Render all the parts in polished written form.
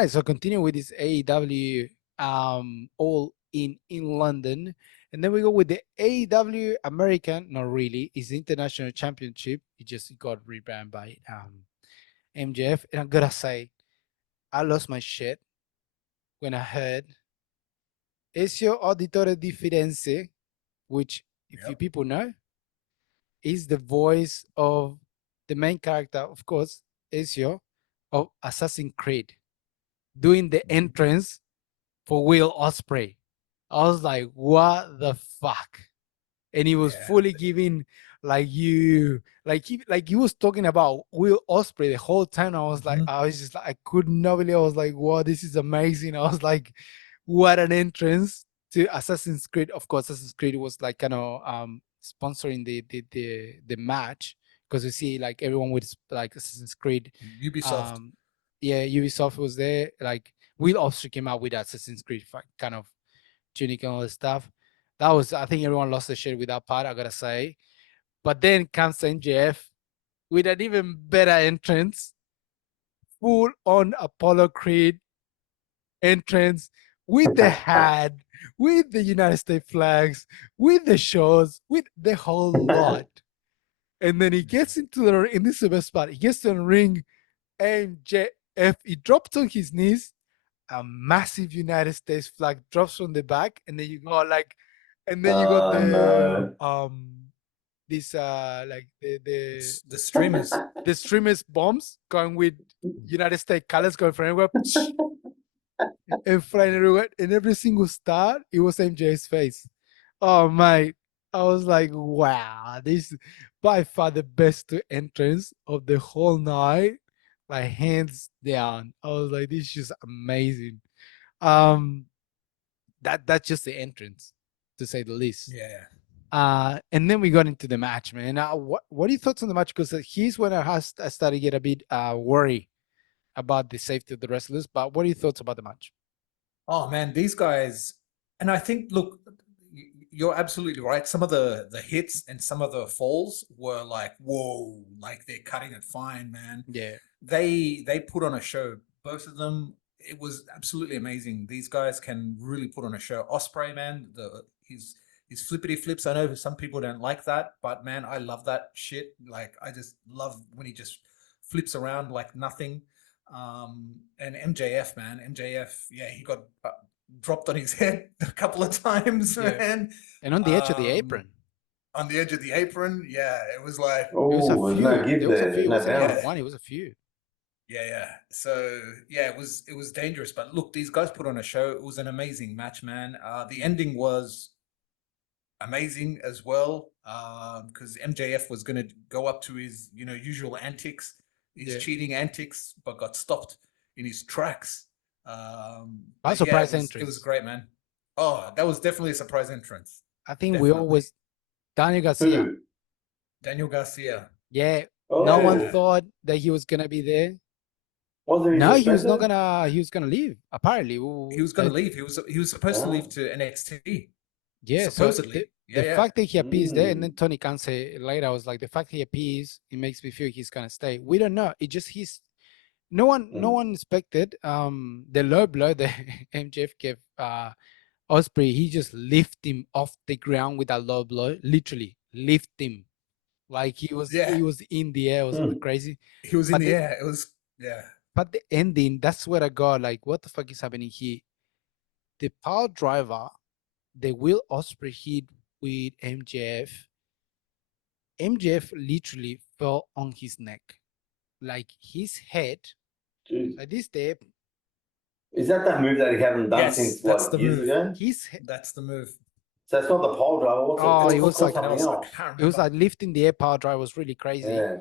right, so continue with this AEW all in London. And then we go with the AEW American, not really, it's the International Championship. It just got rebranded by MJF. And I'm gonna say I lost my shit when I heard Ezio Auditore di Firenze, which if you Yep. people know, is the voice of the main character, of course, Ezio of Assassin's Creed, doing the entrance for Will Osprey. I was like, what the fuck? And he was Yeah. fully giving like he was talking about Will Osprey the whole time. Hmm. I was just like I could not believe. I was like, wow, this is amazing. I was like, what an entrance to Assassin's Creed. Of course, Assassin's Creed was like kind of sponsoring the match, because you see like everyone with like Assassin's Creed. Ubisoft. um yeah, Ubisoft was there. Like Will Osprey came out with Assassin's Creed kind of tunic and all this stuff. That was, I think everyone lost their shit with that part, I gotta say. But then comes NJF with an even better entrance, full on Apollo Creed entrance with the hat, with the United States flags, with the shows, with the whole lot. And then he Yeah. gets into the in this is the best part. He gets to the ring, MJF. He drops on his knees. A massive United States flag drops from the back, and then you got like, and then you got the No. this like The streamers. the streamers bombs going with United States colors going from everywhere and flying everywhere, and every single star it was MJ's face. Oh my! I was like, wow, this is by far the best entrance of the whole night, like hands down. I was like, this is just amazing. Um, that's just the entrance, to say the least. Yeah. And then we got into the match, man. What are your thoughts on the match? Because here's when I started to get a bit worried about the safety of the wrestlers. But what are your thoughts about the match? Oh man, these guys, and I think, look, you're absolutely right. Some of the hits and some of the falls were like, whoa, like they're cutting it fine, man. Yeah, They put on a show. Both of them, it was absolutely amazing. These guys can really put on a show. Osprey, man, his flippity flips. I know some people don't like that, but man, I love that shit. Like I just love when he just flips around like nothing. And MJF, man, MJF, yeah, he got dropped on his head a couple of times, yeah, man. and on the edge of the Um, apron. on the edge of the apron, yeah, it was like, It was a Oh, there's no few. give There was a there. few. There's It no wasn't even yeah, bounce. one. It was a few. yeah. So yeah, it was dangerous. But look, these guys put on a show. It was an amazing match, man. The ending was amazing as well, because MJF was going to go up to his usual antics, his Yeah, cheating antics, but got stopped in his tracks. a But yeah, surprise it was entrance. great, man. Oh, that was definitely a surprise entrance. I think we Definitely. always Daniel Garcia. Who? Daniel Garcia. Yeah, no one Yeah. Oh, thought that he was gonna be there. wasn't he No, he was not suspended? gonna. He was gonna leave. Apparently, He was going to leave. He was supposed to leave Oh. to NXT. yeah. So Supposedly. the Yeah, yeah. fact that he appears there, and then Mm. Tony Khan say later, was like the fact he appears, it makes me feel he's gonna stay. We don't know. It just he's no Mm. one expected the low blow that MJF gave Osprey. He just lift him off the ground with a low blow, literally lift him like Yeah. he was in the air or something Mm. crazy. He was in But the air. It was, yeah. the ending, that's where I got like, what the fuck is happening here? The power driver, the Will Osprey hit with MJF. MJF literally fell on his neck, like his head, Jeez. like this there. Is that move that he hadn't done Yes, since that's like the years move. ago? His That's the move. So it's not the pole driver. What's it? oh, It's, it it's was called like Something something else. I else. can't it was remember. like lifting the air power drive was really crazy. Yeah.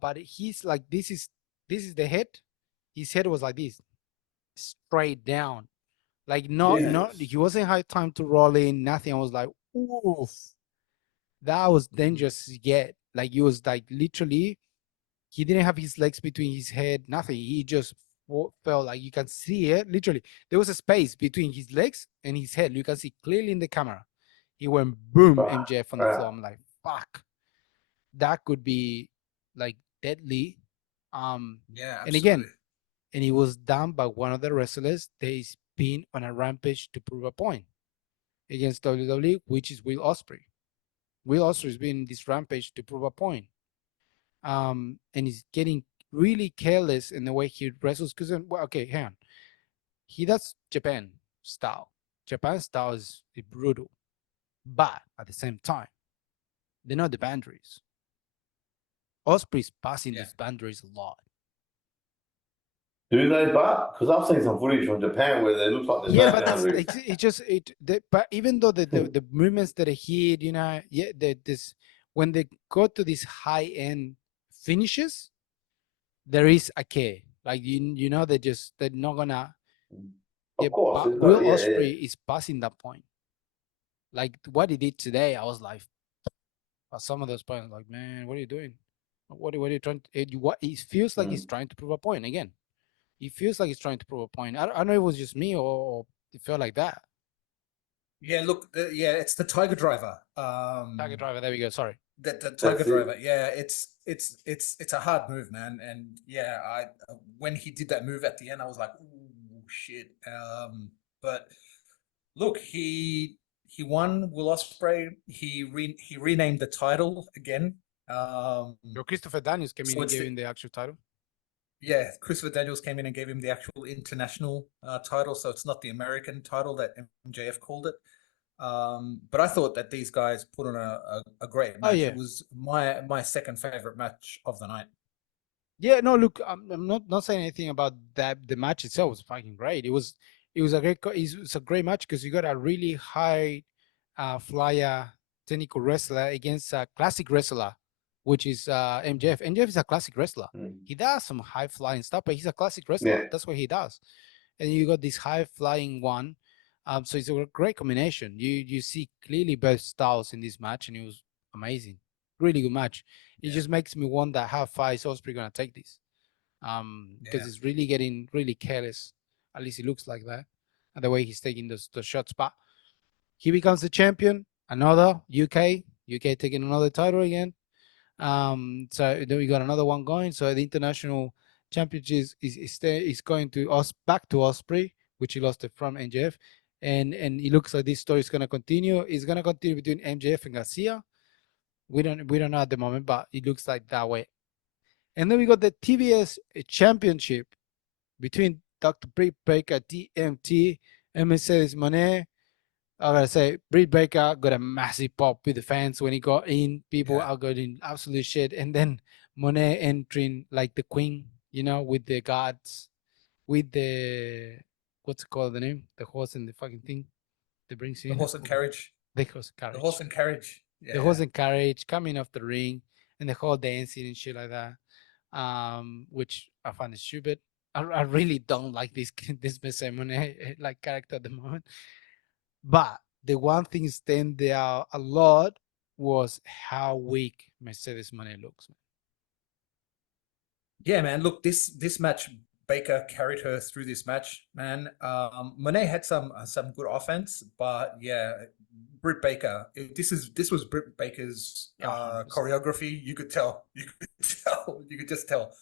But he's like, this is the head. His head was like this, straight down. Like not Jesus. he wasn't had time to roll in, nothing. I was like, oof, that was Mhm. dangerous to get. Like he was like literally, he didn't have his legs between his head, nothing. He just felt like you can see it. Literally, there was a space between his legs and his head. You can see clearly in the camera. He went boom, Right. MJF on the Right. floor. I'm like, fuck, that could be like deadly. Yeah, And again, absolutely. and it was done by one of the wrestlers that is been on a rampage to prove a point against WWE, which is Will Ospreay. Will Ospreay has been in this rampage to prove a point, and he's getting really careless in the way he wrestles. Because well, okay, hang on, he does Japan style. Japan style is brutal, but at the same time, they know the boundaries. Osprey's passing Yeah. these boundaries a lot. Do they? But because I've seen some footage from Japan where they look like there's Yeah, no but that's boundaries. it. Just it. But even though the movements that he hit, yeah, this when they go to these high end finishes, there is a K. Like they're not gonna. Yeah, Of course, but it's got Will yeah, yeah. Osprey is passing that point. Like what he did today, I was like, at some of those points, like, man, what are you doing? What are you trying? What it feels like he's Mm. trying to prove a point again. He feels like he's trying to prove a point. I don't know if it was just me or it felt like that. Yeah, look, yeah, it's the Tiger Driver. Tiger Driver, there we go. Sorry. The Tiger That's it. Driver. Yeah, it's a hard move, man. And yeah, I when he did that move at the end, I was like, ooh, shit. But look, he won Will Ospreay. He renamed the title again. Yo, Christopher Daniels came in So and it's gave the him the actual title. yeah, Christopher Daniels came in and gave him the actual international title, so it's not the American title that MJF called it. But I thought that these guys put on a great Oh match. yeah, It was my second favorite match of the night. yeah. No, look, I'm not saying anything about that. The match itself was fucking great. It was a it's a great match because you got a really high flyer technical wrestler against a classic wrestler, which is MJF. MJF is a classic wrestler. Mm. He does some high flying stuff, but he's a classic wrestler. Yeah. That's what he does. And you got this high flying one. So it's a great combination. You see clearly both styles in this match, and it was amazing. Really good match. It Yeah, just makes me wonder how far is Osprey gonna take this. Because yeah, it's really getting really careless. At least it looks like that. And the way he's taking the shots. But he becomes the champion. Another UK taking another title again. So then we got another one going. So the international championship is going to us back to Osprey, which he lost it from MJF, and it looks like this story is gonna continue. It's gonna continue between MJF and Garcia. We don't know at the moment, but it looks like that way. And then we got the TBS championship between Dr. Britt Baker, TMT, and Mercedes Monet. I gotta say, Britt Baker got a massive pop with the fans when he got in. People yeah. are going absolute shit. And then Monet entering like the queen, with the guards, with the what's it called the name? The horse and the fucking thing that brings you The in. horse and carriage. The horse and The horse carriage. and carriage. The horse Yeah. and carriage coming off the ring and the whole dancing and shit like that. Which I find is stupid. I really don't like this this Mercedes Monet like character at the moment. But the one thing stand out a lot was how weak Mercedes Monet looks. Yeah, man. Look, this match, Baker carried her through this match, man. Monet had some good offense, but yeah, Britt Baker. This was Britt Baker's Yeah, 100%. choreography. You could tell. You could tell. You could just tell.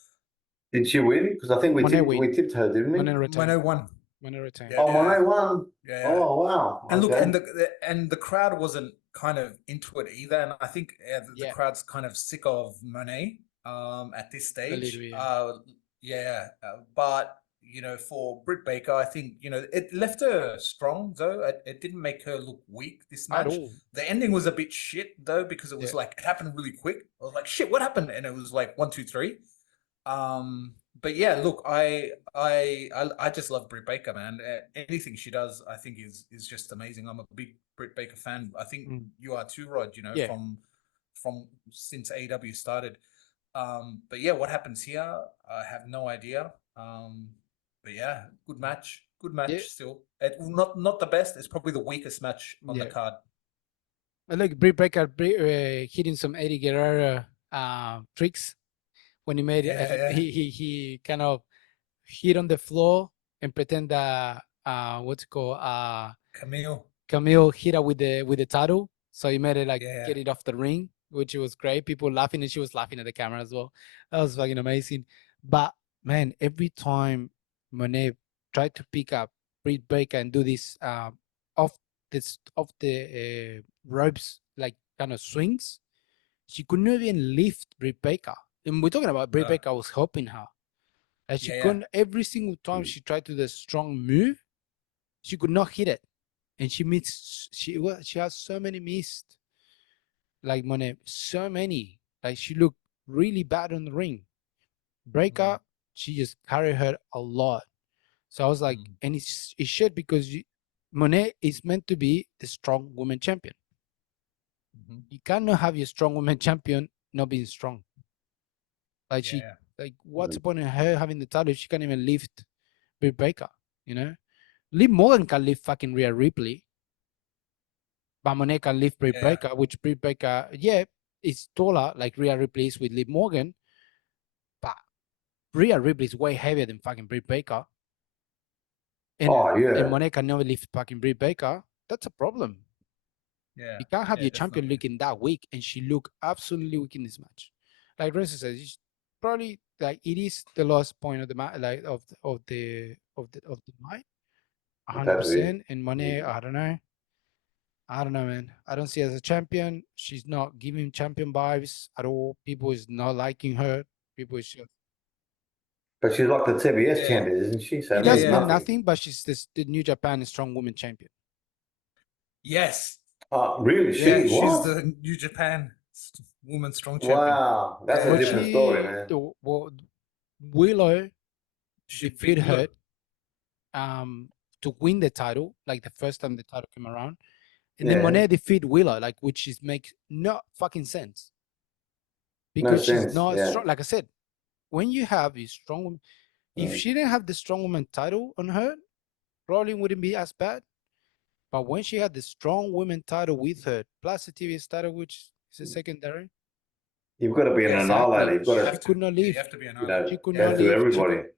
Did she win? Because I think we Monet tipped, win. we tipped her, didn't we? Monet retain. Monet won. Monet retain. Yeah, Oh, Monet won. yeah. Oh, wow. And look, Okay. and the crowd wasn't kind of into it either. And I think the Yeah, crowd's kind of sick of Monet at this a little stage. bit. Yeah. Yeah, but for Britt Baker, I think it left her strong though. It didn't make her look weak this At match. all. The ending was a bit shit though because it was Yeah. like it happened really quick. I was like, shit, what happened? And it was like 1, 2, 3. But yeah, look, I just love Britt Baker, man. Anything she does, I think is just amazing. I'm a big Britt Baker fan. I think Mm. you are too, Rod. Yeah. From since AEW started. But yeah, what happens here? I have no idea. But yeah, good Yeah. match still. Not the best. It's probably the weakest match on the Yeah. card. And look, Britt Baker hitting some Eddie Guerrero tricks when he made Yeah, he kind of hit on the floor and pretend that what's it called Camille. Camille hit her with the tattoo, so he made it like Yeah, get it off the ring, which was great. People laughing, and she was laughing at the camera as well. That was fucking amazing. But man, every time Monet tried to pick up Britt Baker and do this off the ropes, like kind of swings, she could not even lift Britt Baker. And we're talking about Britt No. Baker was helping her. And she Yeah, yeah. couldn't, every single time she tried to do the strong move, she could not hit it. And she missed, she has so many missed, like Monet, so many. Like she looked really bad on the ring. Breaker, Mm, she just carried her a lot. So I was like, mm, and it should because Monet is meant to be the strong woman champion. mhm. You cannot have your strong woman champion not being strong. Like Yeah, she, yeah. like what's the point in her having the title if she can't even lift Britt Baker? You know, Liv Morgan can lift fucking Rhea Ripley, but Monet can lift Britt Yeah. Baker, which Britt Baker, yeah, is taller like Rhea Ripley is with Liv Morgan, but Rhea Ripley is way heavier than fucking Britt Baker, Oh and yeah, Monet can never lift fucking Britt Baker. That's a problem. Yeah. You can't have Yeah, your champion definitely. looking that weak, and she looked absolutely weak in this match. Like Renzo says, it's probably like it is the lowest point of the match, like of the night, hundred that's it. percent. And Monet, I don't know, man. I don't see her as a champion. She's not giving champion vibes at all. People is not liking her. People is just, But she's like the TBS Yeah. champion, isn't she? So she it Yeah, means does yeah. mean nothing. nothing, but she's the New Japan strong woman champion. Yes. Really? Yeah, She she's what? the New Japan woman strong champion. Wow, that's a Yeah, Well, yeah. different story, she, man. well, Willow She defeated beat her Willow. um to win the title, like the first time the title came around. And then Yeah, Monet defeat Willow, like which is makes no fucking sense no because she's sense. not Yeah. strong. Like I said, when you have a strong woman, if Mm. she didn't have the strong woman title on her, probably wouldn't be as bad. But when she had the strong women title with her, plus the TVS title, which is a secondary, You've got to be an Yeah. annihilator. exactly, You've got You to, she have to. could not Yeah, you leave. have to be you know, She annihilated. could Yeah. not go through leave. She everybody could,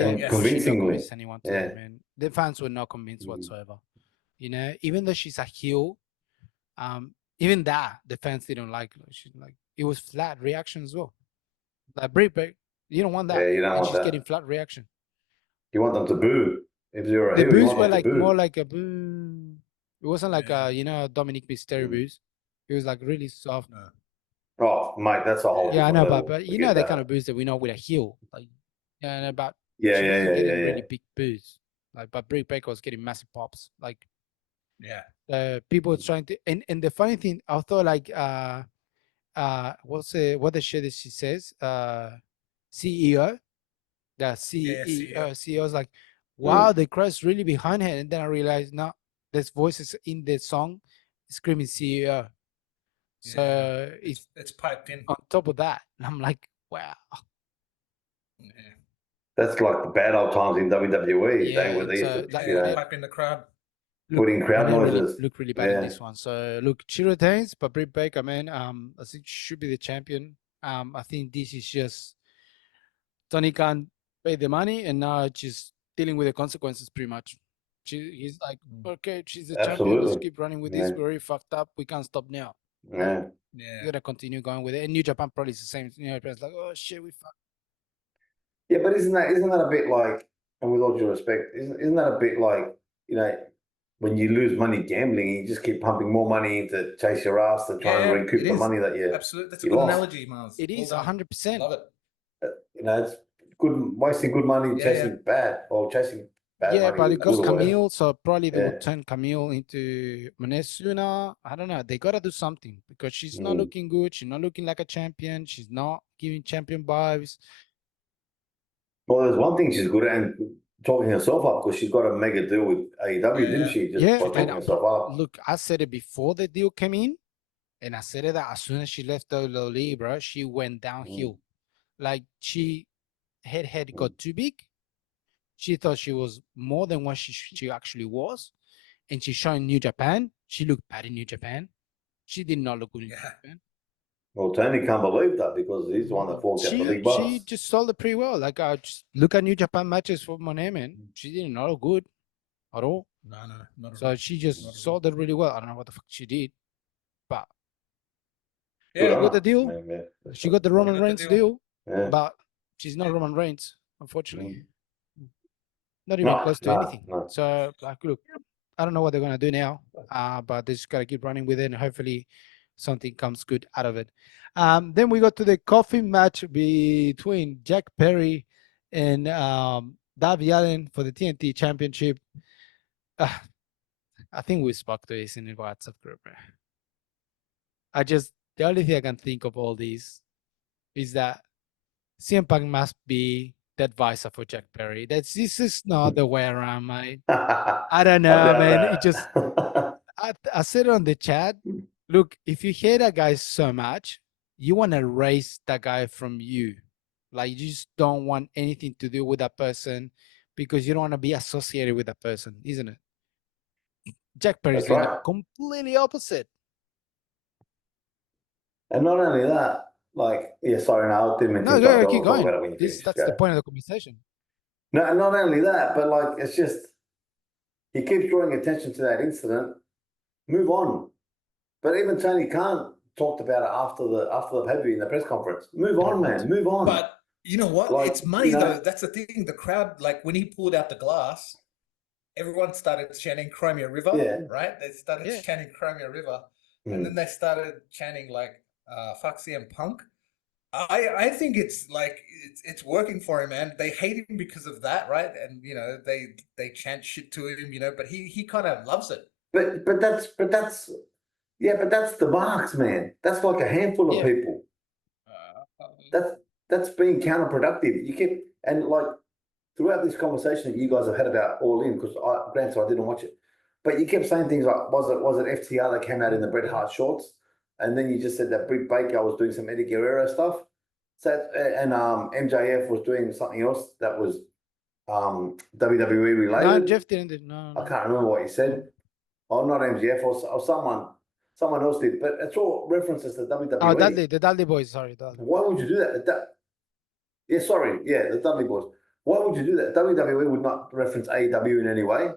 yeah, and Yes. she not convincingly. convinced anyone to Yeah. leave, man. The fans were not convinced Mm. whatsoever. You know, even though she's a heel, even that the fans didn't like her. She's like it was flat reaction as well. Like Brie Bag, you don't want that, Yeah, you don't and want she's getting that. flat reaction. You want them to boo. If you're a The heel, you boos want were them to like more boo. like a boo. It wasn't like Yeah. Dominic Mysterio Mm. boos. It was like really soft. No. Oh, mate, that's a whole Yeah. Yeah, I different know, level. but you know Forget the kind that. of boos that we know with a heel. Like yeah, but Yeah, she yeah, wasn't yeah, yeah, getting yeah. really big boos. Like but Brie Baker was getting massive pops. Like Yeah. people trying to and the funny thing, I thought like what the shit that she says CEO, the Yeah. See ya. CEO was like, wow, Mm. the crowd's really behind her, and then I realized no, there's voices in the song screaming CEO. Yeah. So it's It's piped in. on top of that, and I'm like, wow, Yeah. That's like the bad old times in WWE. They yeah. were they used So to, like Yeah. Pipe in the crowd. look, put in crowd Monet really noises. looked really bad in Yeah. this one. So look, she retains, but Britt Baker, man, I think she should be the champion. I think this is just Tony Khan paid the money and now she's dealing with the consequences pretty much. He's like, Mm. okay, she's the champion. Let's Absolutely. keep running with this. Yeah. We're already fucked up. We can't stop now. Yeah. We Yeah. gotta continue going with it. And New Japan probably is the same. New Japan's like, oh shit, we fucked. Yeah, but isn't that a bit like, and with all due respect, isn't that a bit like, you know, when you lose money gambling, you just keep pumping more money in to chase your ass to try and Yeah. It recoup the is. money that Absolutely. That's a you good lost. analogy, Miles. It Well is done. 100%. Love it. You know, it's good wasting good money Yeah. Yeah. chasing bad or chasing bad Yeah, money but it with good got or Absolutely. whatever. Camille, so probably they will Yeah. turn Camille into Monet sooner. I don't know. They gotta do something because she's not Mm. looking good. She's not looking like a champion. She's not giving champion vibes. Well, there's one thing she's good at, and talking herself up because she's got a mega deal with AEW, Yeah. didn't Yeah. she? Just Yeah, by She and did. talking herself up. look, I said it before the deal came in, and I said it that as soon as she left WWE, bro, she went Mm. downhill. Like her head Mm. got too big. She thought she was more than what she actually was, and she showed in New Japan. She looked bad in New Japan. She did not look good in New Yeah. Japan. Well, Tony can't believe that because he's the one that forked out the big She bucks. just sold it pretty well. Like I just look at New Japan matches for Monet, man. She did not look good at all. No. No. Not at So all. she Not just at all. sold it really well. I don't know what the fuck she did, but Good Yeah. she on got the her. deal. Man, yeah, that's She got the right. She Roman got the Reigns deal. deal, Yeah. but she's not Yeah. Roman Reigns, Mm. unfortunately. not even No, close to no, anything. no. So, like, look, I don't know what they're gonna do now, but they just gotta keep running with it, and hopefully, something comes good out of it. Then we got to the coffee match between Jack Perry and Darby Allen for the TNT Championship. Uh, I think we spoke to this in the WhatsApp group. I just the only thing I can think of all these is that CM Punk must be the advisor for Jack Perry. That's this is not the way around, mate. I don't I know, doubt man. It just that. I said it on the chat. Look, if you hate that guy so much, you want to erase that guy from you. Like you just don't want anything to do with that person because you don't want to be associated with that person, isn't it? Jack Perry's That's doing the right. completely opposite. And not only that, like, yeah, sorry, no, I didn't mean to No, interrupt. go I'll keep talk about going. it when you This finish. that's the Go. point of the conversation. No, not only that, but like, it's just he keeps drawing attention to that incident. Move on. But even Tony Khan talked about it after the pay in the press conference. Move on, Correct. man. Move on. But you know what? Like, It's money you know, though. That's the thing. The crowd, like when he pulled out the glass, everyone started chanting Crimea River, yeah. right? They started Yeah. chanting Crimea River, and then Mm. they started chanting like fuck CM Punk. I think it's like it's working for him, man. They hate him because of that, right? And you know they chant shit to him, you know, but he kind of loves it. But that's yeah, but that's the marks, man. That's like a handful of Yeah. people. Uh, That's that's being counterproductive. You keep and like throughout this conversation that you guys have had about All In, because granted I didn't watch it, but you kept saying things like, was it FTR that came out in the Bret Hart shorts, and then you just said that Britt Baker was doing some Eddie Guerrero stuff, so and MJF was doing something else that was WWE No, related. Jeff didn't. No, I no. can't remember what he said. Oh, not MJF or someone else did, but it's all references to Oh, WWE. Dudley, the Dudley boys. Sorry, Dudley. Why would you do that? Yeah, sorry, yeah, the Dudley Boys. Why would you do that? WWE would not reference AEW in any way.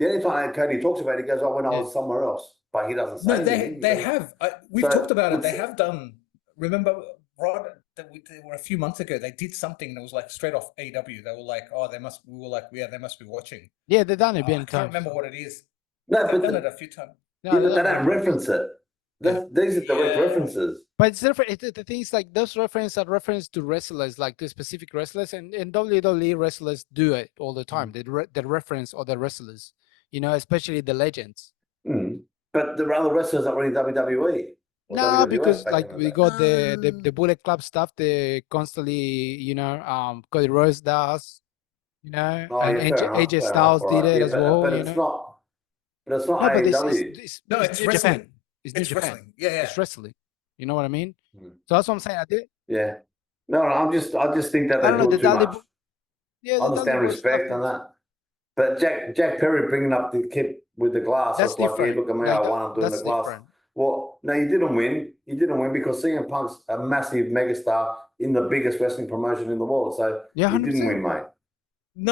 The only time Cody talks about it, he goes, "Oh, when I Yeah. was somewhere else," but he doesn't no, say anything. He they doesn't. have. We've So talked about it. it's They have done. Remember, Rod? That they were a few months ago. They did something that was like straight off AEW. They were like, "Oh, they must." We were like, "Yeah, they must be watching." Yeah, they've done it I many can't times. remember So. what it is. no, They've done it a few times. No, yeah, they've but they done it many don't times. reference it. Yeah. These are direct Yeah. references. But it's different. The thing is, like those references are reference to wrestlers, like to specific wrestlers, and WWE wrestlers do it all the time. They reference other wrestlers, especially the legends. Mm. But there were other wrestlers that were in WWE or No, WWF because back in like the we day. got the No. the Bullet Club stuff. They constantly, Cody Rhodes does, Oh, and yeah, fair enough, AJ fair enough. Styles All did right, it yeah, as well. but it's not. But it's not No, but this is AEW. it's, No, it's it's New Japan. wrestling. It's New It's Japan. wrestling. Yeah, yeah. It's wrestling. You know what I mean? Mm. So that's what I'm saying. Yeah. No, I just think that I they don't know do the it too Dudley. much. Yeah, I the Dudley understand Boy stuff respect and is that. But Jack Perry bringing up the kid with the glass, I that's was like, yeah, different. look at me, I Like won, I'm doing the that's glass. different. Well, no, you didn't win. You didn't win because CM Punk's a massive megastar in the biggest wrestling promotion in the world. So Yeah, you hundred didn't win, percent. mate.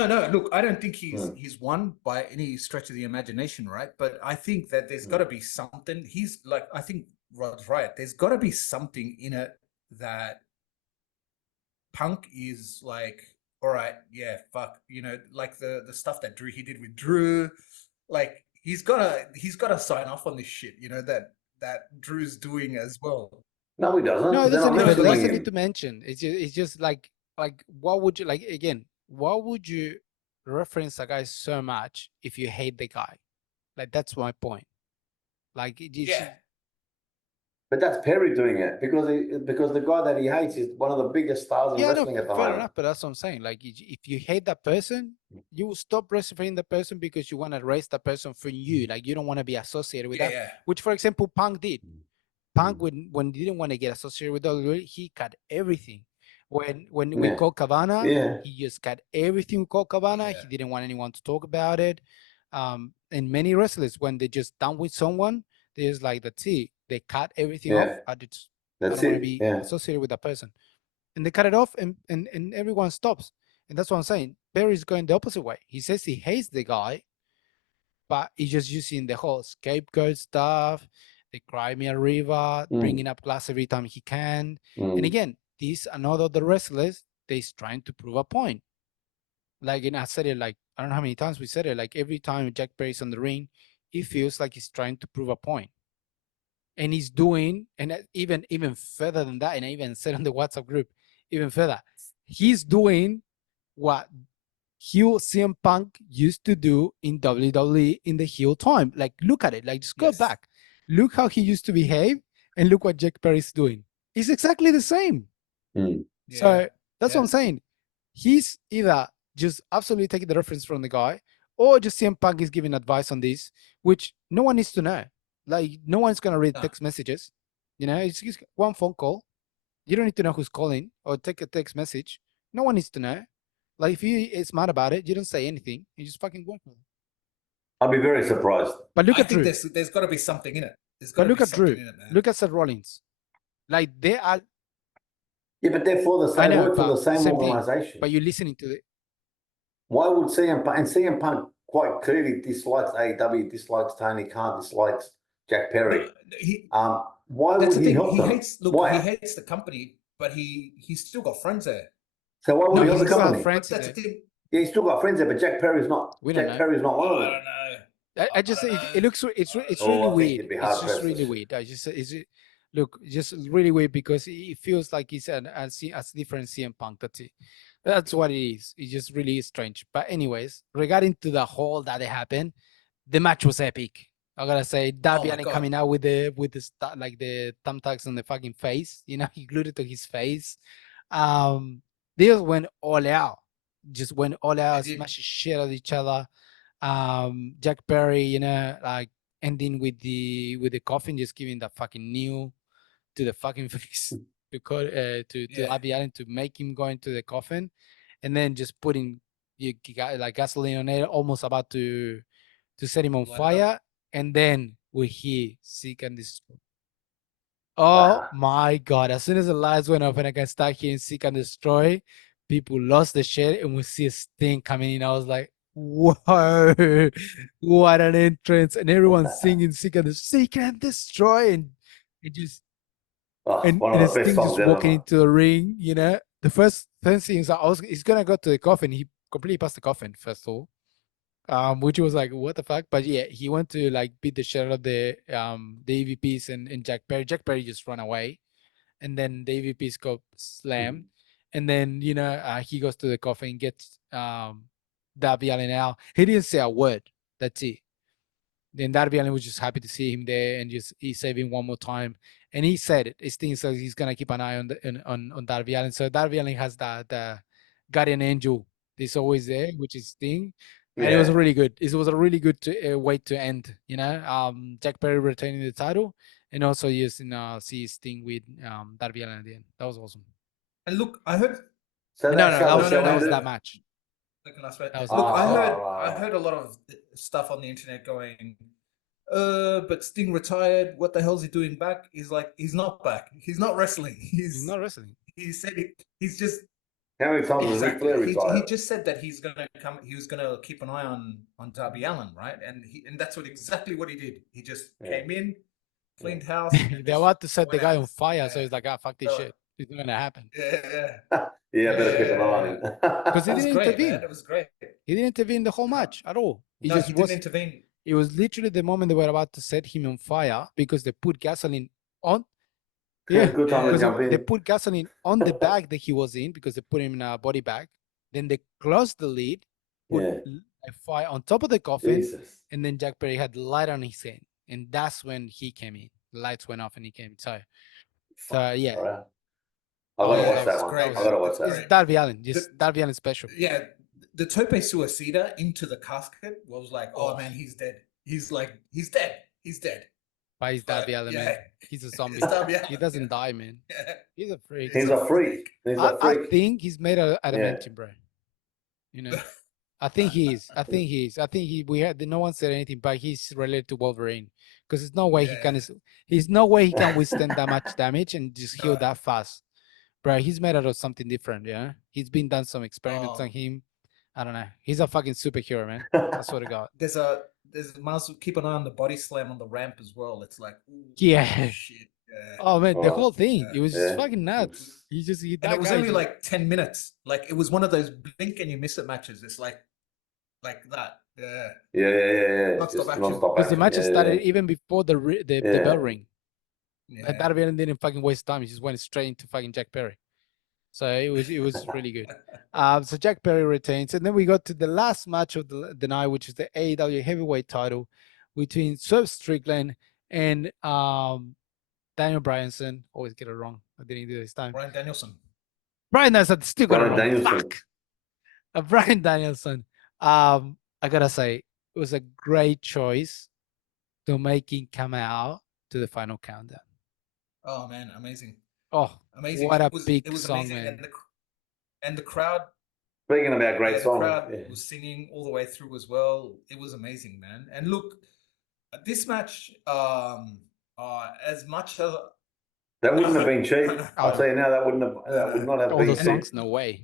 No. Look, I don't think Mm. he's won by any stretch of the imagination, right? But I think that there's got to be something. He's like, I think Rod's right. There's got to be something in it that Punk is like, all right, yeah, fuck, like the stuff that he did with Drew, like he's gotta sign off on this shit, that Drew's doing as well. No, he doesn't No, it because they're doesn't not need, No, but it mentioning doesn't like need him. to mention. It's just like what would you like again? Why would you reference a guy so much if you hate the guy? Like that's my point. Like yeah, But that's Perry doing it because the guy that he hates is one of the biggest stars in yeah, no, wrestling at the fair moment. enough. But that's what I'm saying. Like if you hate that person, you will stop wrestling the person because you want to erase that person from you. Like you don't want to be associated with yeah, that. yeah, Which, for example, Punk did. Punk, Mm. when he didn't want to get associated with WWE, he cut everything. When with Yeah, Colt Cabana, yeah, he just cut everything with Colt Cabana. yeah, He didn't want anyone to talk about it. And many wrestlers, when they just done with someone, they just like that's it. They cut everything off. yeah. I That's don't want to it. be Yeah, associated with that person. And they cut it off, and everyone stops. And that's what I'm saying. Perry's going the opposite way. He says he hates the guy, but he's just using the whole scapegoat stuff, the Crimea River, mm, bringing up glass every time he can. And mm. again, this another of the wrestlers, they's trying to prove a point. Like, and I said it like I don't know how many times we said it. Like every time Jack Perry's on the ring, it feels like he's trying to prove a point, and he's doing, and even further than that. And I even said on the WhatsApp group, even further, he's doing what heel CM Punk used to do in WWE in the heel time. Like, look at it. Like, just go Yes. back. Look how he used to behave, and look what Jack Perry's doing. It's exactly the same. Mm. So Yeah. that's Yeah. what I'm saying. He's either just absolutely taking the reference from the guy, or just CM Punk is giving advice on this, which no one needs to know. Like, no one's gonna read No. text messages. You know, it's just one phone call. You don't need to know who's calling or take a text message. No one needs to know. Like, if you is mad about it, you don't say anything. You just fucking work with it. I'd be very surprised. But look I at think Drew. there's got to be something in it. There's got But to look be at something Drew. in it, man. Look at Seth Rollins. Like, they are. Yeah, but they're for the I same know, work for but the same same thing. organization. But you're listening to it. Why would CM Punk and CM Punk quite clearly dislikes AEW, dislikes Tony Khan, dislikes Jack Perry? No, he. Why That's would the he thing. help He them? hates. Look, Why? he hates the company, but he's still got friends there. So why would No, he he's help the still have company? friends But in that's there. the thing. Yeah, he's still got friends there, but Jack Perry's not. We don't Jack know. Perry's not one of I them. don't know. I just don't it, know. it looks it's I don't it's know. really Oh, I think weird. you'd be It's hard just pressed. really weird. I just it's look just really weird because it feels like it's as different CM Punk. That's it. That's what it is. It just really is strange. But anyways, regarding to the whole that it happened, the match was epic. I gotta say, Oh Darby my Allin god. coming out with like the thumbtacks on the fucking face. You know, he glued it to his face. Um, they just went all out. Just went all They out, did. smashing shit at each other. Jack Perry, you know, like ending with the coffin, just giving that fucking knee to the fucking face to Yeah. Darby Allin to make him go into the coffin, and then just putting you got like gasoline on it, almost about to set him on Light it up. fire, and then we hear seek and destroy. Oh my god! As soon as the lights went off and I can start hearing seek and destroy, people lost the shit, and we see a sting coming in. I was like, whoa, what an entrance! And everyone's singing seek and destroy, and it just Oh, one and of the the best Sting songs just ever, walking man. into the ring, you know. The first thing is he's gonna go to the coffin. He completely passed the coffin first of all, which was like what the fuck. But yeah, he went to like beat the shit out of the EVPs and Jack Perry. Jack Perry just ran away, and then the EVPs got slammed, and then you know he goes to the coffin, gets Darby Allin out. He didn't say a word. That's it. Then Darby Allin was just happy to see him there and just he saved him one more time. And he said it. His thing says he's gonna keep an eye on on Darby Allin. So Darby Allin has the guardian angel that's always there, which is Sting. And it was Yeah. really good. It was a really good way to end. You know, Jack Perry retaining the title, and also using see Sting with Darby Allin at the end. That was awesome. And look, I heard. So No, that's no, how No, the no, show that no, was no. that ended. match. Second last bit. That was Look, that match. I heard a lot of stuff on the internet going. But Sting retired. What the hell's he doing back? He's like, he's not back. He's not wrestling. He's not wrestling. He said he's just How many times has Ric exactly. Flair He retired? just said that he's gonna come. He was gonna keep an eye on Darby Allin, right? And that's exactly what he did. He just Yeah. came in, cleaned house, and They're just about to set the went guy out. on fire, so Yeah. he's like, ah, fuck this So, shit. It's not gonna happen. yeah, Yeah, better keep an eye on yeah. him. Because he It was didn't great, man. intervene. It was great. He didn't intervene the whole Uh-huh. match at all. He No, just he didn't was. intervene. It was literally the moment they were about to set him on fire because they put gasoline on. Yeah, Good time to because Yeah, jump they in. put gasoline on the bag that he was in because they put him in a body bag. Then they closed the lid, put Yeah. a fire on top of the coffin, Jesus. and then Jack Perry had the light on his head, and that's when he came in. The lights went off and he came. So yeah. All right. I Oh gotta yeah, watch that it's one. great, I man. gotta watch It's that it's one. great. Darby Allin, The, just Darby Allin special. yeah, the tope suicida into the casket was like, oh Oh. man, he's dead. He's like, he's dead. He's dead. But he's But Darby Allin, yeah, man. He's a zombie. it's Darby He Allin. doesn't die, man. Yeah. He's a freak. He's a freak. He's a I freak. think he's made out of Yeah. adamantium, bro. You know, I think he is. I think he is. I think we had no one said anything, but he's related to Wolverine because there's no way he can. Yeah. He's no way he can withstand that much damage and just heal No. that fast, bro. He's made out of something different. Yeah, he's been done some experiments on Oh, him. I don't know. He's a fucking superhero, man. I swear to God. there's must keep an eye on the body slam on the ramp as well. It's like, ooh, Yeah, shit. Yeah. Oh man, the Oh, whole thing, Yeah. it was just yeah. fucking It nuts. was, and it That was guy only just like 10 minutes. Like it was one of those blink and you miss it matches. It's like that. Yeah. Yeah. Non-stop Just action. non-stop because the action. match Yeah. started even before the Yeah. bell ring. Like Yeah. that villain didn't fucking waste time. He just went straight into fucking Jack Perry. So it was really good. So Jack Perry retains, and then we got to the last match of the night, which is the AEW Heavyweight Title between Swerve Strickland and Daniel Bryanson. Always get it wrong. I didn't do this time. Brian Danielson. Brian Danielson still got it Brian wrong. Danielson. Fuck. Brian Danielson. I gotta say, it was a great choice to make him come out to the final countdown. Oh man, amazing. Oh, Amazing. what It a was it big was song, amazing. man. And the crowd, Speaking about great yeah, the songs, crowd yeah. was singing all the way through as well. It was amazing, man. And look, this match, as much as That wouldn't have been cheap. no, I'll tell you now, that would no, not have All been those and cheap. songs, no way.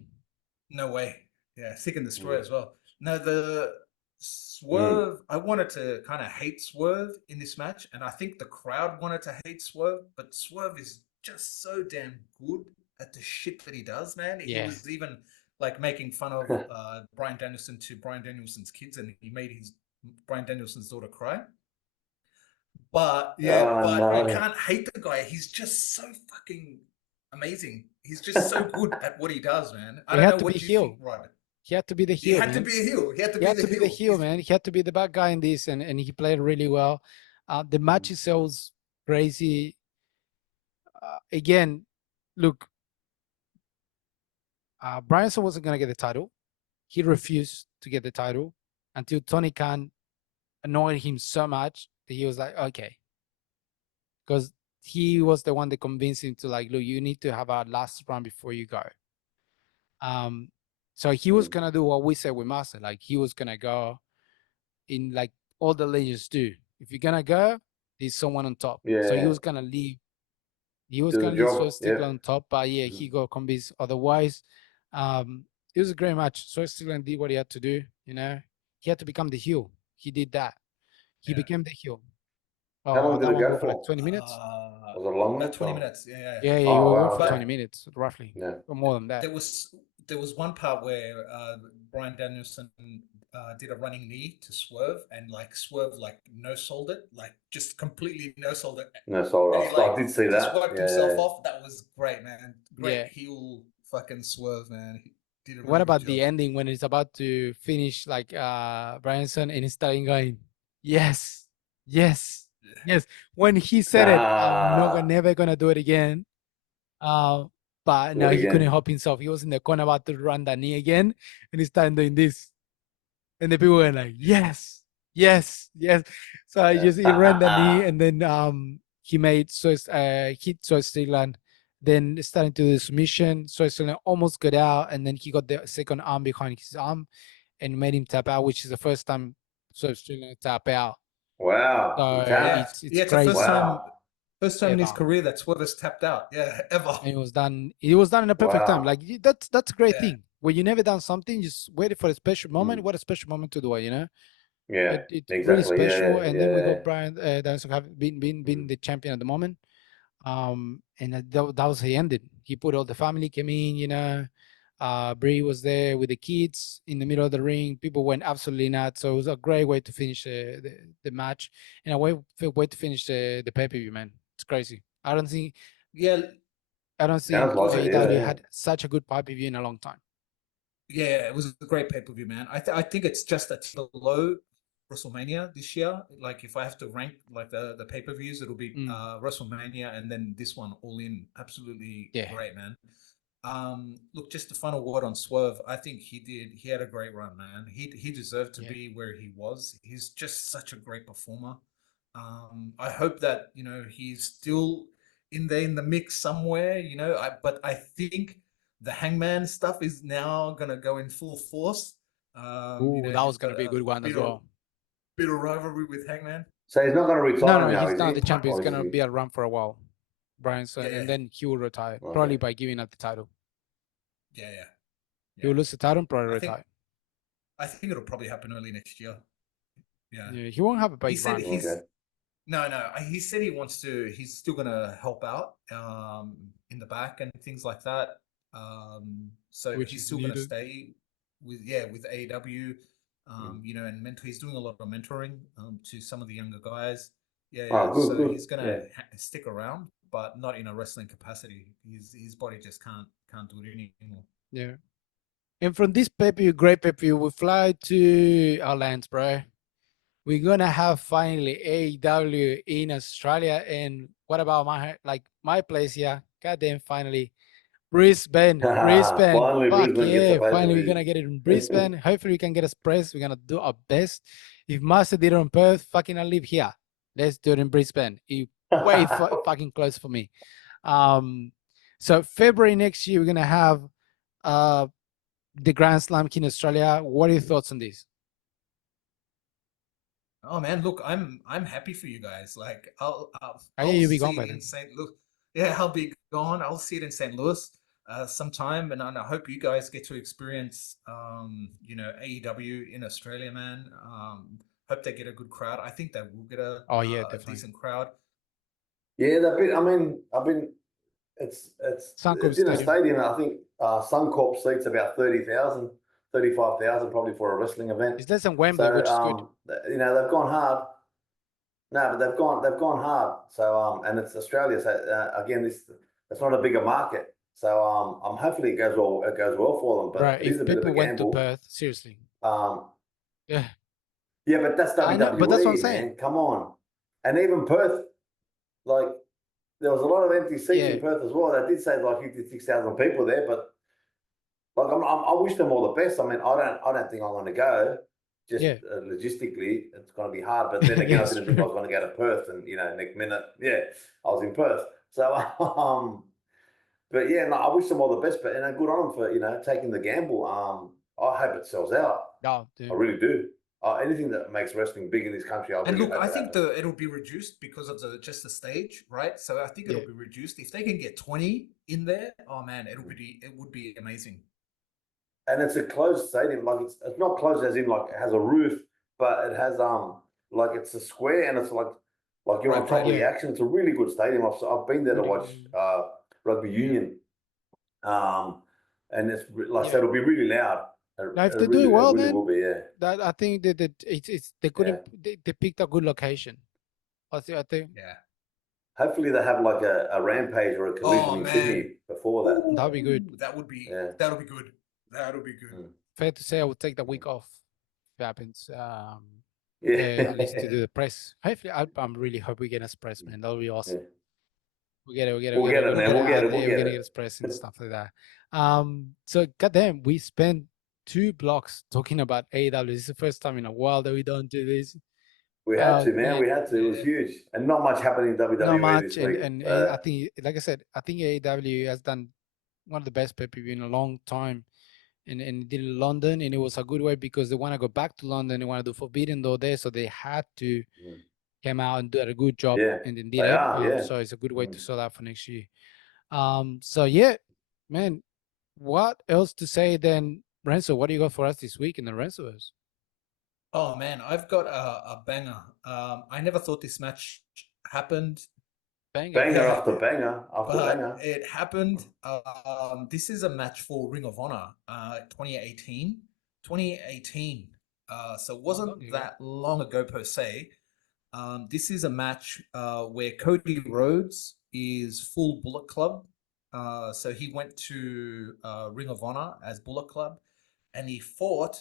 no way. Yeah, Seek and Destroy Mm. as well. No, the Swerve, I wanted to kind of hate Swerve in this match, and I think the crowd wanted to hate Swerve, but Swerve is just so damn good at the shit that he does, man. He Yeah. was even like making fun of Brian Danielson to Brian Danielson's kids, and he made his Brian Danielson's daughter cry. But yeah, Oh but you no. can't hate the guy. He's just so fucking amazing. He's just so good at what he does, man. I He don't had know to be what you think, heel. Rod. He had to be the He heel, had to man. be a heel. He had to He be had the to be the heel. heel, man. He had to be the bad guy in this, and he played really well. The match itself was crazy. Again, look, Bryanson wasn't gonna get the title. He refused to get the title until Tony Khan annoyed him so much that he was like, okay, because he was the one that convinced him to like, look, you need to have a last run before you go. Um, so he was gonna do what we said with Master, like he was gonna go in like all the legends do. If you're gonna go, there's someone on top. So he Yeah. was gonna leave. He was Do the gonna leave job. Swerve Strickland Yep. on top, but yeah, he got convinced otherwise. Um, it was a great match. Swerve Strickland did what he had to do. You know, he had to become the heel. He did that. He Yeah. became the heel. How long did That it one go go for like for? 20 minutes. Was it a long About match 20 or? minutes. Yeah, yeah. Yeah, Oh you were wow, for okay. 20 minutes roughly, Yeah. or more than that. There was one part where Brian Danielson did a running knee to Swerve, and like Swerve like no sold it, like just completely no sold it, No, so and he like I did see just that. wiped himself Yeah. off. That was great, man. Great Yeah. heel fucking Swerve, man. He did a What really good about job. the ending when it's about to finish, like Bryanson, and he's starting going, yes, yes, yes. When he said it, I'm not Ah, never gonna do it again. Uh, but do now it he couldn't again. help himself. He was in the corner about to run that knee again, and he started doing this. And the people were like, yes, yes, yes. So I just he ran the knee, and then he made hit Switzerland, then starting to do the submission. Switzerland almost got out, and then he got the second arm behind his arm and made him tap out, which is the first time Switzerland tap out. Wow, he So Yeah, tapped. it's yeah. It's the crazy Wow, first time in his ever. career that Swerve has tapped out. Yeah, ever. And it was done. It was done in a perfect time. wow. Like that's a great Yeah, thing. When you never done something, just wait for a special moment. Mm. What a special moment to do it, you know. Yeah, It's really exactly. special. Yeah, And then we yeah. got Brian Danielson have been Mm. the champion at the moment. And that was he ended. He put all the family came in, you know. Brie was there with the kids in the middle of the ring. People went absolutely nuts. So it was a great way to finish the match, and a way to finish the pay per view. Man, it's crazy. yeah, I don't Sounds think like it. AEW Yeah, had such a good pay per view in a long time. yeah. It was a great pay per view, man. I think it's just a tier below WrestleMania this year. Like if I have to rank like the pay per views, it'll be Mm, WrestleMania and then this one all in. Absolutely yeah, great, man. Look, just the final word on Swerve. I think he had a great run, man. He deserved to yeah. be where he was. He's just such a great performer. I hope that he's still in the mix somewhere. But I think the Hangman stuff is now gonna go in full force. Ooh, that He's was gonna got be a a good one as well. bit of rivalry with Hangman. so he's not going to No, retire no, now, he's is he? not the champion. He's Or is gonna he? be around for a while, Yeah, Bryanson, yeah, and then he will retire Okay. probably by giving up the title. yeah, yeah, He yeah. will lose the title and probably I think retire. I think it'll probably happen early next year. Yeah. Yeah, he won't have a He big said run. he's Okay. No, no. He said he wants to. He's still gonna help out in the back and things like that. So which he's is still gonna needed. stay with AEW. Mm. And mentor. He's doing a lot of mentoring to some of the younger guys. Yeah, yeah. Oh, good, So good. he's gonna Yeah. stick around, but not in a wrestling capacity. His body just can't do it anymore. Yeah. And from this pay-per-view, great pay-per-view, we fly to our lands, bro. We're gonna have finally AEW in Australia. And what about my place here? Goddamn, finally. Brisbane, Brisbane. Finally, Fuck Brisbane gets a yeah. pay per Finally, we're view. gonna get it in Brisbane. Hopefully, we can get us press. We're gonna do our best. If Master did it on Perth, fucking I live here. Let's do it in Brisbane. It way fucking close for me. Um, so February next year, we're gonna have uh the Grand Slam King Australia. What are your thoughts on this? Oh man, look, I'm happy for you guys. Like I hear I'll you'll be gone see by it in then. St. Louis. Yeah, I'll be gone. I'll see it in St. Louis sometime, and I hope you guys get to experience AEW in Australia, man. Hope they get a good crowd. I think they will get Oh yeah, a definitely. decent crowd. Yeah, that bit. I mean, I've been. Suncorp It's in a Stadium. stadium. I think Suncorp seats about 30,000, 35,000 probably for a wrestling event. It's less than Wembley, So which is good. they've gone hard. No, but they've gone hard. So and it's Australia. So again, this it's not a bigger market. So I'm hopefully it goes well for them. Bro, But it is if a bit of a people went to gamble. Perth, seriously. Um, Yeah. yeah, but that's I know, but that's what I'm WWE, saying. man. Come on, and even Perth, like there was a lot of empty seats Yeah. in Perth as well. They did say like 56,000 people there, but like I wish them all the best. I mean, I don't think I'm going to go. Just Yeah. logistically, it's going to be hard. But then again, I Yes, didn't think I true. was going to go to Perth, and next minute, yeah, I was in Perth. So, but yeah, no, I wish them all the best. But good on them for taking the gamble. I hope it sells out. No, I dude. really do. Anything that makes wrestling big in this country, I And really look, hope I it think happens. it'll be reduced because of the stage, right? So I think Yeah. it'll be reduced. If they can get 20 in there, oh man, Mm. it would be amazing. And it's a closed stadium. Like it's not closed as in like it has a roof, but it has like it's a square and it's like you're on Right, top right. of the Yeah. action. It's a really good stadium. I've been there to Really watch good. rugby union, and like I said, Yeah. it'll be really loud. Now, if they do it It well, really man, will be. Yeah, that I think that it's they yeah. couldn't they picked a good location. I think Yeah. Hopefully they have like a rampage or a collision Oh in man. Sydney before that. that'll be good. Ooh, that would be Yeah, that'll be good. That'll be good. mm, Fair to say, I would take the mm. week off if it happens. Yeah, At least to do the press. Hopefully, I'm really hope we get us press, man. That'll be yeah. awesome. We get it. We get it. We We'll get it. get We're it, gonna man. get it We'll get out it. We'll there. We're get gonna it. get us press and stuff like that. So goddamn, we spent 2 blocks talking about AEW. This is the first time in a while that we don't do this. We had Oh to, man. man, We had to. It was Yeah. huge, and not much happening in not WWE much. this And week. I think, like I said, I think AEW has done one of the best pay-per-view in a long time. And did it in London, and it was a good way because they want to go back to London. They want to do Forbidden Door there, so they had to Mm. come out and do a good job, Yeah, and then did they it. are. Yeah. So it's a good way Mm. to sell out for next year. So yeah, man, what else to say then, Renzo? What do you got for us this week in the Renzo's? Oh man, I've got a banger. I never thought this match happened. Banger. Banger Yeah, after banger after but banger. it happened. This is a match for Ring of Honor, 2018. 2018. So it Not long wasn't ago. that long ago per se. This is a match where Cody Rhodes is full Bullet Club. So he went to Ring of Honor as Bullet Club, and he fought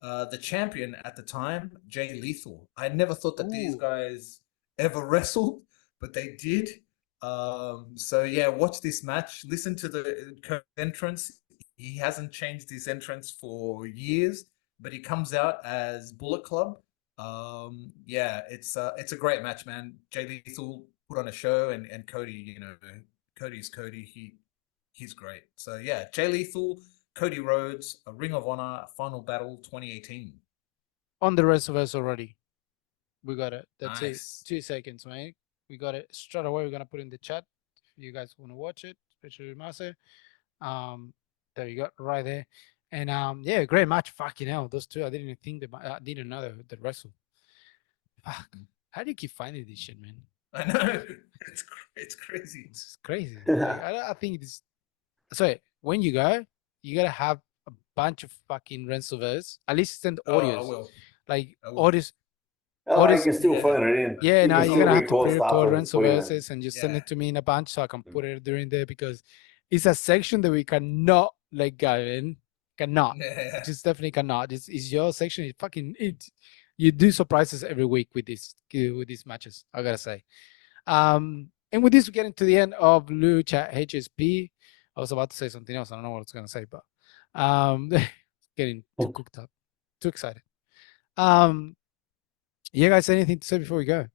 the champion at the time, Jay Lethal. I never thought that these Ooh, guys ever wrestled, but they did. So yeah, watch this match. Listen to the entrance. He hasn't changed his entrance for years, but he comes out as Bullet Club. Yeah, it's a great match, man. Jay Lethal put on a show, and Cody, Cody's Cody. He's great. So yeah, Jay Lethal, Cody Rhodes, a Ring of Honor Final Battle 2018. on the rest of us already. We got it. That's it. Nice. 2 seconds, mate. We got it straight away. We're gonna put in the chat if you guys want to watch it, especially Mase. Um, there you go, right there. And yeah, great match. Fucking hell, those two. I didn't even think that. I didn't know that wrestle. Fuck. How do you keep finding this shit, man? I know. It's crazy. It's crazy. Like, I think it's sorry. When you go, you gotta have a bunch of fucking rental at least send Oh, I audios, will. like I will. audios. Oh, you Audios. can still Yeah. phone it in. Yeah, You now can you're still gonna have to record stuff pre-record for you, man. verses and just send Yeah. it to me in a bunch so I can Mm. put it during there because it's a section that we cannot let go in. Cannot. Yeah. Just definitely cannot. It's your section. It fucking it. You do surprises every week with these matches. I gotta say. And with this, we're getting to the end of Lucha HSP. I was about to say something else. I don't know what I was gonna say, but getting too cooked up, too excited. You guys, anything to say before we go?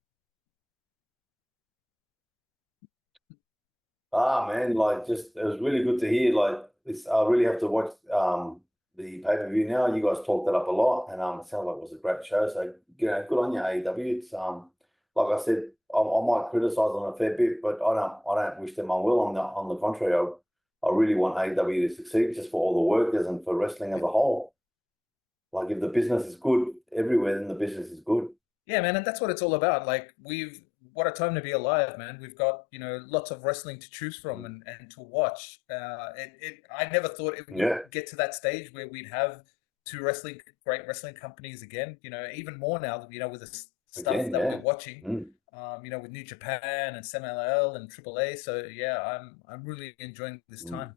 Ah man, like just it was really good to hear. Like this, I really have to watch the pay-per-view now. You guys talked that up a lot, and it sounds like it was a great show. So good on you, AEW. It's like I said, I might criticize on a fair bit, but I don't wish them unwell. On the contrary, I really want AEW to succeed, just for all the workers and for wrestling as a whole. Like if the business is good everywhere, then the business is good. Yeah, man, and that's what it's all about. Like what a time to be alive, man. We've got, lots of wrestling to choose from and to watch. I never thought it would Yeah. get to that stage where we'd have two great wrestling companies again. Even more now, with the stuff Again, that yeah. we're watching. With New Japan and SMLL and AAA. So yeah, I'm really enjoying this time.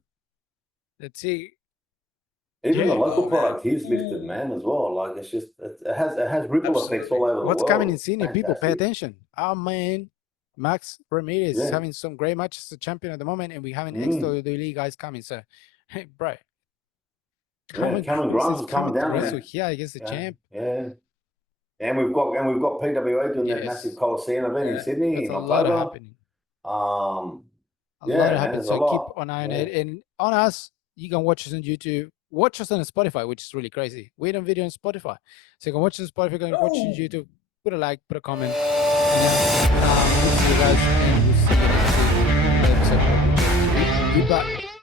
Let's see. Even the Yeah. local Oh, product man. he's lifted, man, as well. Like it's just it has ripple effects all Absolutely. over the What's world. coming in It's Sydney? People, pay fantastic. attention. Oh man, Max Ramirez is Yeah. having some great matches as a champion at the moment, and we having Mm. ex-WWE guys coming. So, hey, bro, Yeah, Cameron Cameron Grimes Grimes is is coming coming to down, wrestle man. here against the Yeah, champ. yeah. And we've got PWA doing that Yes. massive Coliseum event in Yeah. Sydney That's in a lot of October. happening. Yeah, A lot of man, happening. there's a So keep lot. an eye on Yeah. it, and on us. You can watch us on YouTube. Watch us on Spotify, which is really crazy. We don't video on Spotify, so you can watch us on Spotify. You can watch us on Oh. YouTube. Put a like, put a comment. And we'll see you guys, and we'll see you next episode. Goodbye.